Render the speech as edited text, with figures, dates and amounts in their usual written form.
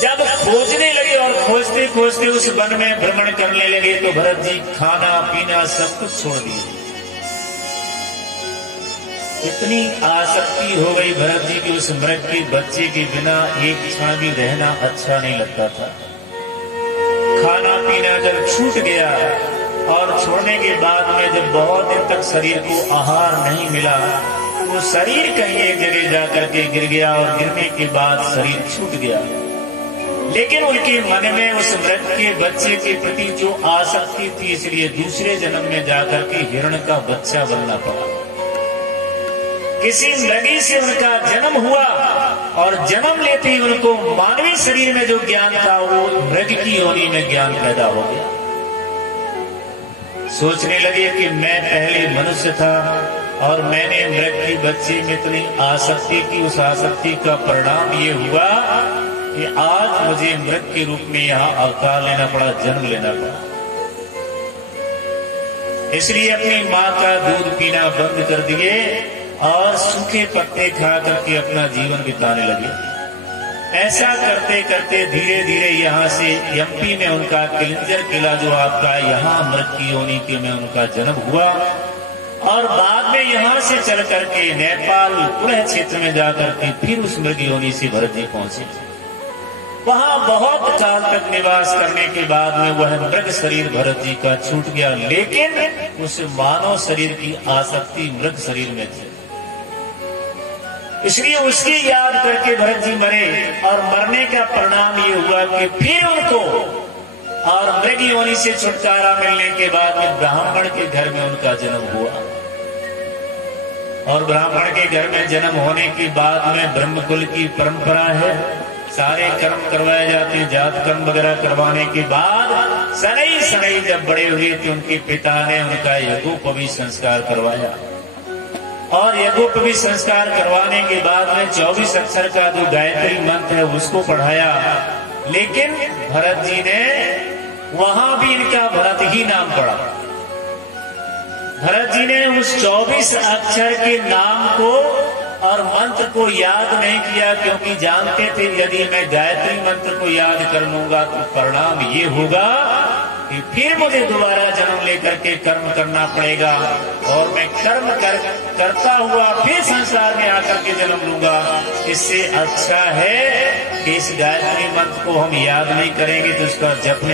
जब खोजने लगे और खोजते खोजते उस वन में भ्रमण करने लगे तो भरत जी खाना पीना सब कुछ छोड़ दिए। इतनी आसक्ति हो गई भरत जी की उस मृग के बच्चे के बिना एक क्षण भी रहना अच्छा नहीं लगता था। खाना पीना जब छूट गया और छोड़ने के बाद में जब बहुत दिन तक शरीर को आहार नहीं मिला, वो शरीर कहीं एक जगह जाकर के गिर गया और गिरने के बाद शरीर छूट गया। लेकिन उनके मन में उस मृग के बच्चे के प्रति जो आसक्ति थी, इसलिए दूसरे जन्म में जाकर के हिरण का बच्चा बनना पड़ा। किसी मृगी से उनका जन्म हुआ और जन्म लेते ही उनको मानवीय शरीर में जो ज्ञान था वो मृग की योनि में ज्ञान पैदा हो गया। सोचने लगे कि मैं पहले मनुष्य था और मैंने मृग की बच्चे में इतनी आसक्ति की, उस आसक्ति का परिणाम ये हुआ कि आज मुझे मृग के रूप में यहाँ अवतार लेना पड़ा, जन्म लेना पड़ा। इसलिए अपनी माँ का दूध पीना बंद कर दिए और सूखे पत्ते खा करके अपना जीवन बिताने लगे। ऐसा करते करते धीरे धीरे यहाँ से एमपी में उनका किलिंजर किला जो आपका, यहाँ मृग की योनि के में उनका जन्म हुआ और बाद में यहाँ से चल करके नेपाल पुनः क्षेत्र में जाकर के फिर उस मृग योनि से भरत जी पहुंचे। वहां बहुत काल तक निवास करने के बाद में वह मृग शरीर भरत जी का छूट गया, लेकिन उस मानव शरीर की आसक्ति मृग शरीर में थी। इसलिए उसकी याद करके भरत जी मरे और मरने का परिणाम ये हुआ कि फिर उनको और मृग योनि से छुटकारा मिलने के बाद में ब्राह्मण के घर में उनका जन्म हुआ। और ब्राह्मण के घर में जन्म होने के बाद में ब्रह्मकुल की परंपरा है, सारे कर्म करवाए जाते हैं, जात कर्म वगैरह करवाने के बाद सनई सनई जब बड़े हुए थे उनके पिता ने उनका यज्ञोपवीत संस्कार करवाया और यज्ञोपवीत संस्कार करवाने के बाद में 24 अक्षर का जो गायत्री मंत्र है उसको पढ़ाया। लेकिन भरत जी ने वहां भी इनका भरत ही नाम पढ़ा। भरत जी ने उस 24 अक्षर के नाम को और मंत्र को याद नहीं किया, क्योंकि जानते थे यदि मैं गायत्री मंत्र को याद कर लूंगा तो परिणाम ये होगा कि फिर मुझे दोबारा जन्म लेकर के कर्म करना पड़ेगा और मैं कर्म करता हुआ फिर संसार में आकर के जन्म लूंगा। इससे अच्छा है कि इस गायत्री मंत्र को हम याद नहीं करेंगे तो उसका जपने